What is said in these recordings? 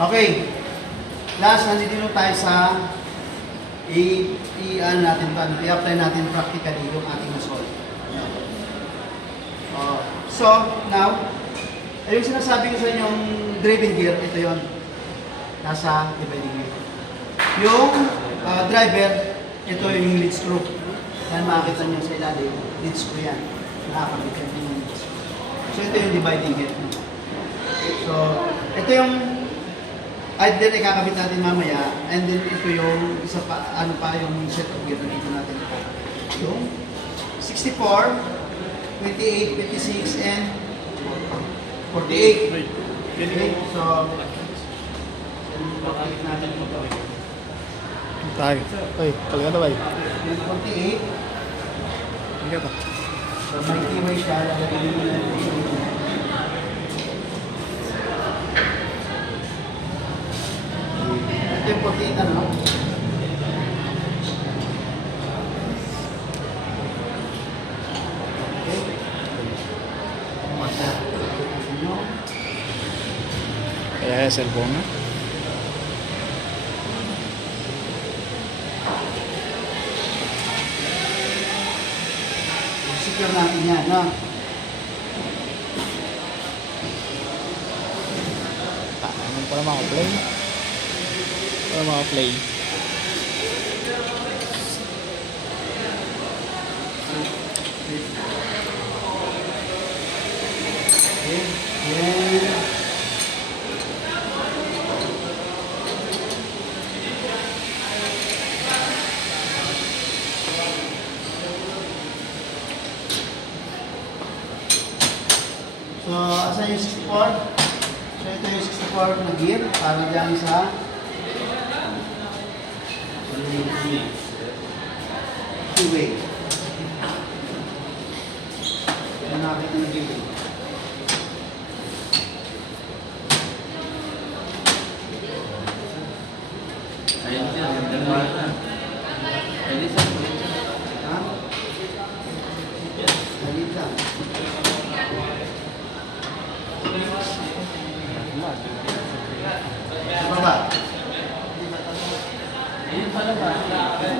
Okay. Last, nandito tayo sa i-apply natin practically yung ating nasol. So, now, yung sinasabi ko sa inyong driving gear, ito yon, nasa dividing gear. Yung driver, ito yung lead screw. Yan makikita nyo sa ilalim, lead screw yan. Nakakabit yan yung lead screw. So, ito yung dividing gear. So, ito yung then ikakabit natin mamaya, and then ito yung isa pa, yung set of gear na dito natin ito. Yung 64, 28, 56, and 48. Okay, so, pakabit natin ito. Tayo. Oy, talaga na ba? 48. Hindi ka. So, may keyway siya, lalagyan mo na yung ito yung 48, ano? Kaya cellphone na. Secure natin yan, no? Ano para maka-play? Para maka-play. Okay, then so, asan yung 64? So, ito yung 64 na gear para dyan sa two-way. Yan nakita na dito. Ha? Galit lang. Sa baba.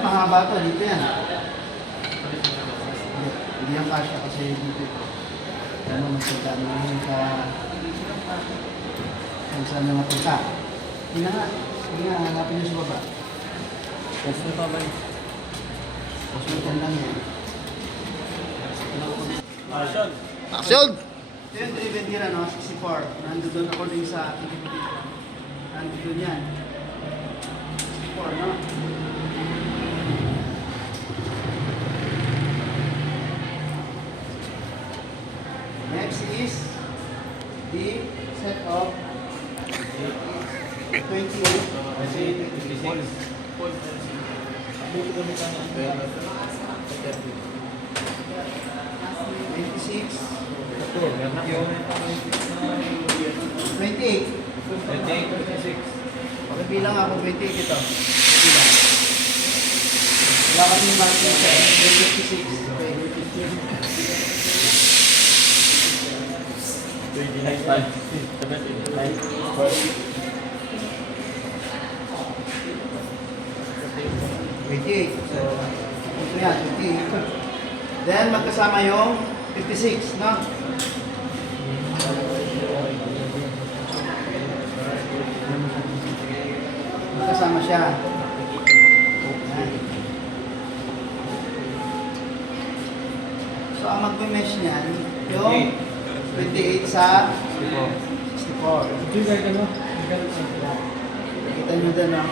Mahaba to, dito yan. Hindi yan kasya kasi dito. Ano magsalita mo yun sa kung saan na napunta. Hindi na nga. Hindi nga, hanapin nyo sa baba. Post na pa ba? Hospital lang yan. Action! Ito yung driven gear, ano, 64. Nandun according sa nandun yan. 64, no? Next is the set of 28. 26. 28. Pagkabilang ako, 28 ito. Pagkabilang. Wala kasi yung marking sa 56. Okay. 28. So, ito yan, 28. Then, magkasama yung 56, no? Magkasama siya. Ayan. So, ang mag-mesh niyan, yung 28 sa 64. Kita nyo doon, no?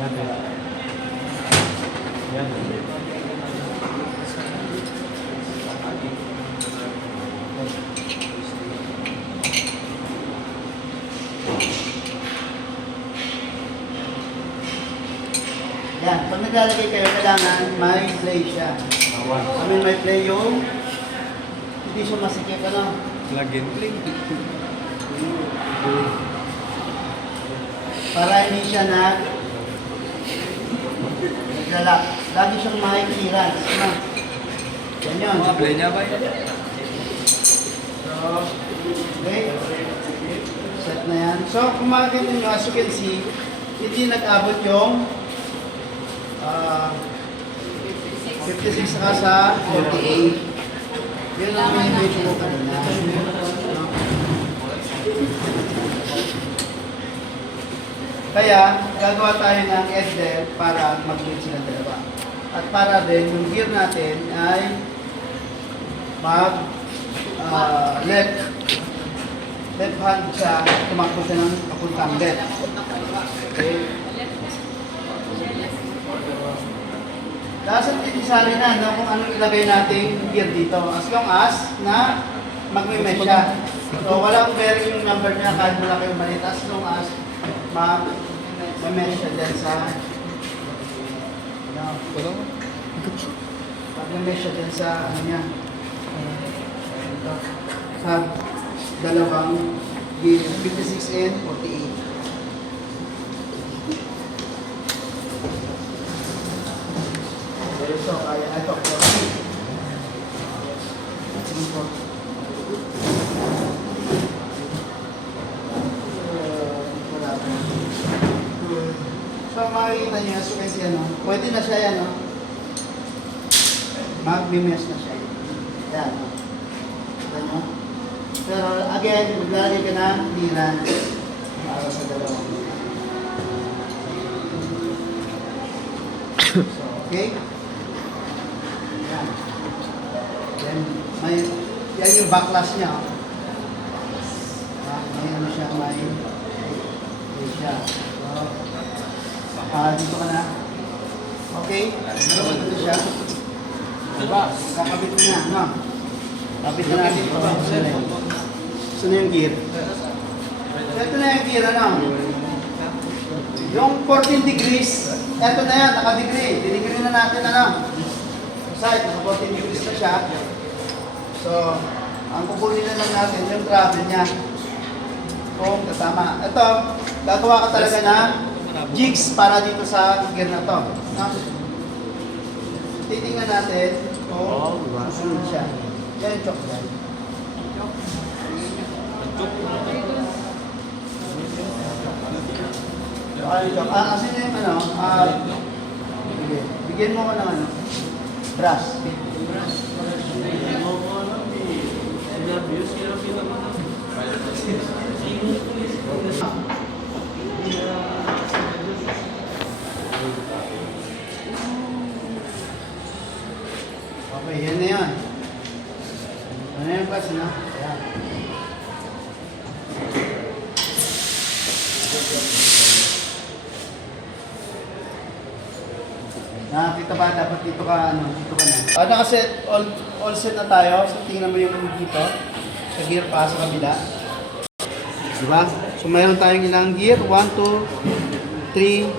Yan, pag naglalagay kayo, kailangan may play siya. I mean, may play yung hindi siya masikip, ano? Plug and play. Para hindi siya Naglalak. Lagi siyang may clearance. Ano? Yan yun. Play niya ba yun? So, okay. Set na yan. So, kung makikita nyo, as you can see, hindi nag-abot yung 56 saka sa 48. Yun ang minimate ko kanina. No? Kaya, gagawa tayo ng edel para mag-lead sila dalawa. At para din, yung gear natin ay mag left hand siya, tumakbo siya ng papuntang left. Okay. Dasan itisari na no, kung anong ilagay nating gear dito. As long as na magme-mesh siya. So walang bearing yung number niya kahit malaki yung maliit. As long as mag-mesh siya dyan sa mag-mesh siya dyan sa ano niya. Sa dalawang gear, 56 and 48. So, kaya ito, 40. So, makikita niyo, so kasi ano, pwede na siya yan, no? Mag-mesh na siya. Yan, no? Ano? Pero, again, maglalagay ka ng clearance para sa dalawang. So, okay? Yan. Then, yan yung backlash niya. Oh. May ano siya, may siya. So, dito ka na. Okay? Dito siya. Diba? Kakabit mo na, no? Kapit na natin ito. Saan na yung gear? Ito na yung gear, ano? Yung 14 degrees, ito na yan, naka-degree. Didegree na natin, ano? Side, naka 14 degrees na siya. So, ang kukunin na lang natin yung travel niya. Kung kasama. Ito, gagawa ka talaga na jigs para dito sa gear na to. No? Titingnan natin kung masunod siya. Yan yung chok yan. Kasi yung ano, bigyan mo ko ng ano, brush. Okay, yan na yan. Ano yung brush, no? Yan. Nakakita ba? Dapat dito ka, ano, dito ka na. Nakaset, all set na tayo. So, tingnan mo yung dito. Sa gear pa sa kabila. Diba? So, mayroon tayong ilang gear. 1, 2, 3,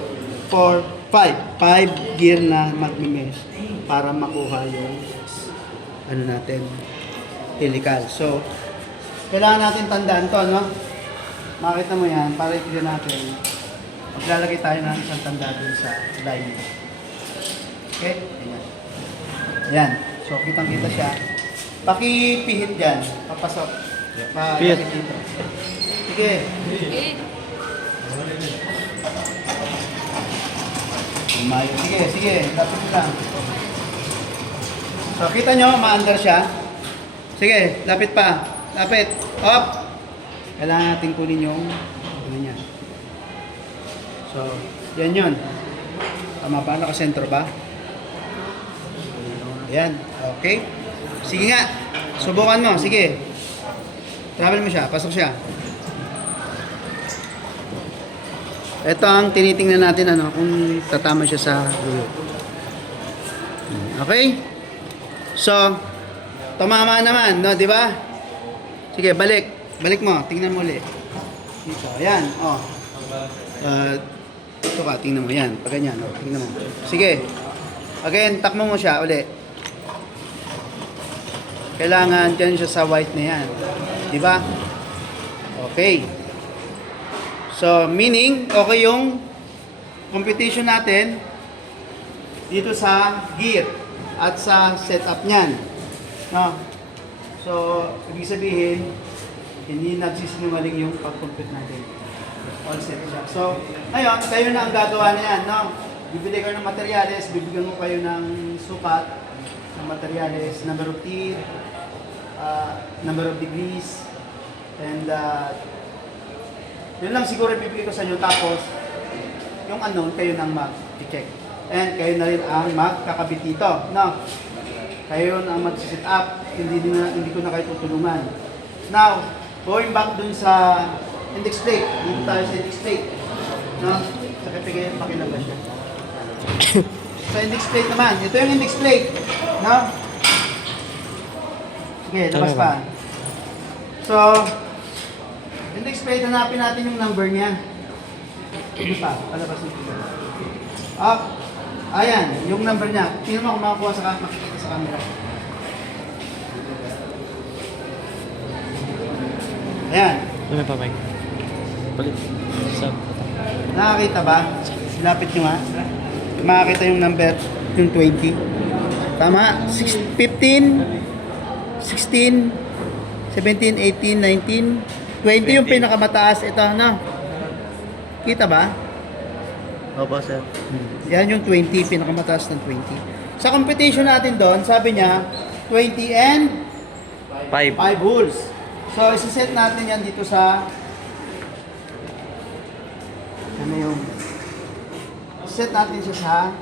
4, 5. 5 gear na mag-mesh para makuha yung ano natin, helical. So, kailangan natin tandaan to, no? Makita mo yan, para i-clear natin. Maglalagay tayo ng isang tanda dun sa line. Okay? Ayan. Ayan. So, kitang-kita siya. Pakipihit dyan. Papasok. Pihit. Dito. Sige. Sige, sige. Lapit mo lang. So, kita nyo, ma-under siya. Sige, lapit pa. Lapit. Up. Kailangan natin kunin yung ano niya. So, yan yun. Tama ba? Nakasentro ba? Ayan. Okay. Sige nga. Subukan mo. Sige. Travel mo siya. Pasok siya. Ito ang tinitingnan natin ano, kung tatama siya sa dulo. Okay? So, tumama naman, no, di ba? Sige, balik. Balik mo. Tingnan mo ulit. Dito. Ayan. Oh. Ito ka. Tingnan mo. Ayan. Pag ganyan. Oh. Tingnan mo. Sige. Again, takmo mo siya ulit. Kailangan dyan siya sa white na yan. Di ba? Okay. So, meaning, okay yung computation natin. dito sa gear at sa setup niyan. No? So, ibig sabihin, hindi nagsisinungaling yung pag-compute natin. All set siya. So, ngayon, kayo na ang gagawa na yan. No? Bibili kayo ng materyales, bibigyan mo kayo ng sukat ng materyales, number of teeth, number of degrees, and yun lang siguro bibigay ko sa inyo. Tapos, yung unknown, kayo nang mag-check. And kayo na rin ang magkakabit dito. No? Kayo na ang mag-set up. Hindi ko na kayo tutulungan. Now, going back dun sa index plate. Dito tayo sa index plate. No? Sa kapigay, pakilabas siya. Sa index plate naman. Ito yung index plate. No? Sige, labas pa. So, index plate, hanapin natin yung number niya. Ano pa? Palabas nito. Up. Ayan, yung number niya. Tingnan mo kung makakuha sa makikita sa camera. Ayan. Ano pa, Mike? Palit. Sab. Nakakita ba? Lapit nyo nga. Makakita yung number, yung 20. Tama? 15, 16, 17, 18, 19, 20 yung pinakamataas. Ito, ano? Kita ba? Opo, sir. Yan yung 20, pinakamataas ng 20. Sa computation natin doon, sabi niya, 20 and 5. 5 holes. So, isa-set natin yan dito sa ano yung set natin siya sa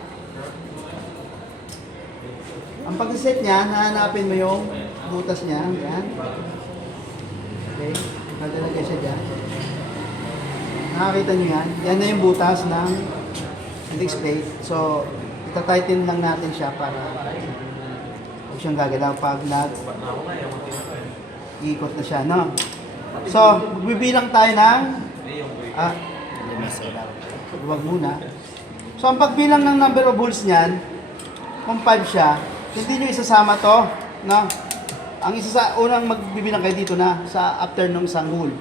ang pag-set niya, hahanapin mo yung butas niya. Yan. Okay. Nadalagay siya dyan. Nakakita niyo yan. Yan na yung butas ng index plate. So, itatighten lang natin siya para huwag siyang gagalaw pag ikot na siya, no? So, magbibilang tayo ng huwag muna. So, ang pagbilang ng number of holes niyan, kung 5 siya, hindi nyo isasama to, no? Ang unang magbibilang kayo dito na sa after ng isang hole.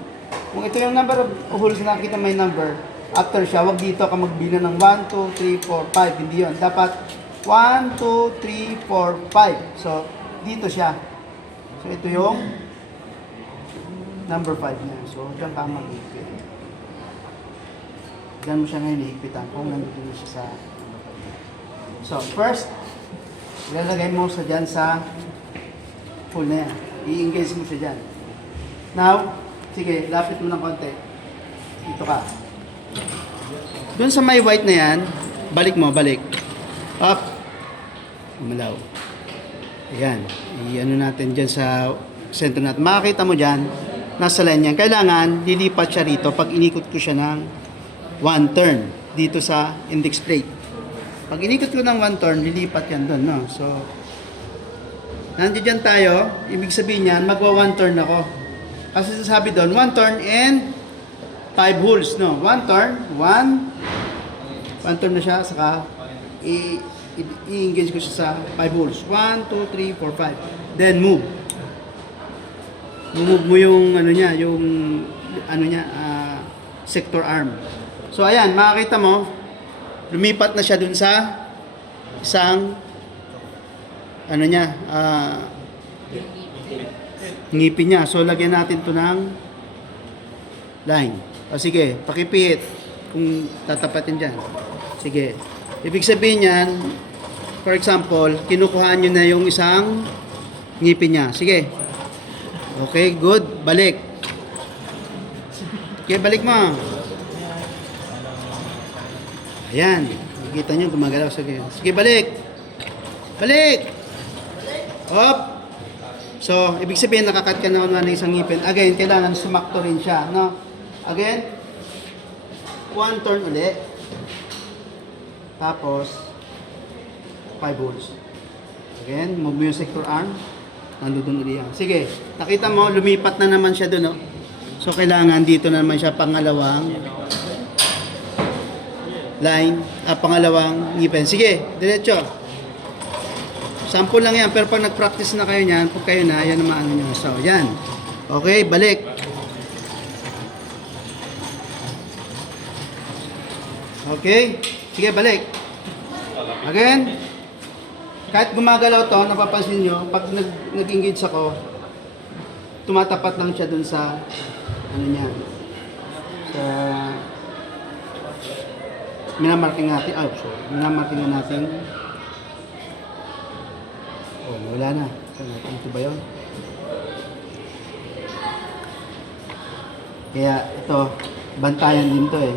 Kung ito yung number of holes na nakita may number, after siya, wag dito ka magbilang ng 1, 2, 3, 4, 5. Hindi yun. Dapat 1, 2, 3, 4, 5. So, dito siya. So, ito yung number 5 niya. So, diyan ka mag-higpit. Diyan mo siya ngayon hihigpitan kung nandito na siya sa number 5. So, first, ilalagay mo sa dyan sa hole na yan. I-engage mo siya dyan. Now, sige, lapit mo ng konti. Dito ka. Doon sa may white na yan, balik mo, balik. Up. Umalaw. Ayan. I-ano natin dyan sa center natin. Makakita mo dyan, nasa line yan. Kailangan, lilipat siya rito pag inikot ko siya ng 1 turn dito sa index plate. Pag inikot ko ng 1 turn, lilipat yan doon, no? So, nandiyan tayo, ibig sabihin yan, magwa 1 turn ako. Kasi sasabi doon, 1 turn and 5 holes, no? 1 turn, 1 turn na siya, saka i-engage ko siya sa 5 holes. 1, 2, 3, 4, 5. Then move. Move mo yung ano niya, sector arm. So ayan, makakita mo, lumipat na siya dun sa isang ano niya, ngipin niya. So lagyan natin to ng line. O sige, pakipihit kung tatapatin dyan. Sige. Ibig sabihin yan, for example, kinukuhaan nyo na yung isang ngipin niya. Sige. Okay, good. Balik. Okay, balik mo. Ayan. Nakikita nyo, gumagalaw. Sige, sige, balik. Balik. Hop. So, ibig sabihin, nakakat ka na ng isang ngipin. Again, kailangan sumakto rin siya. No? Again, 1 turn ulit. Tapos, 5 holes. Again, move mo yung sector arm. Nandun ulit yan. Sige, nakita mo, lumipat na naman siya doon. No? So, kailangan dito na naman siya pangalawang line, pangalawang ngipin. Sige, diretso. Sample lang yan, pero pag nag-practice na kayo niyan, pag kayo na, yan naman ano nyo. So, yan. Okay, balik. Okay, sige, balik. Again, kahit gumagalaw to, napapansin nyo, pag nag-engage ako, tumatapat lang siya dun sa, ano niya, sa, minamarking natin, minamarking natin, wala na. Ito ba yun? Kaya ito, bantayan din to eh.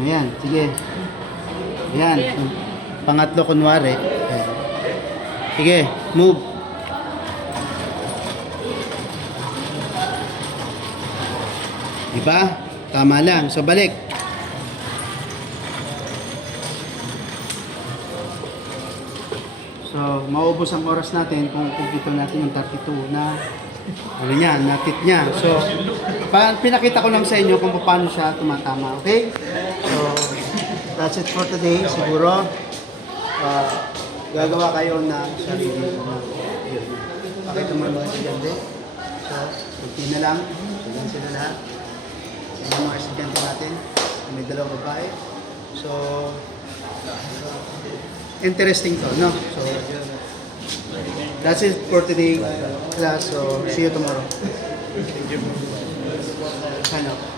Ayan, sige. Ayan. Pangatlo kunwari. Ayan. Sige, move. Diba? Tama lang. So, balik. So, maubos ang oras natin kung kumpleto natin yung 32 na ano niya, nakit niya. So, pinakita ko lang sa inyo kung paano siya tumatama. Okay? So, that's it for today. Siguro, gagawa kayo na sarili mo. Yun. Pakita mo mga estudyante. So, kunti na lang. Sigan sila lahat. Sila mga estudyante natin. May dalawang babae. So, interesting to, no? So, that's it for today class. So, see you tomorrow. Sign out.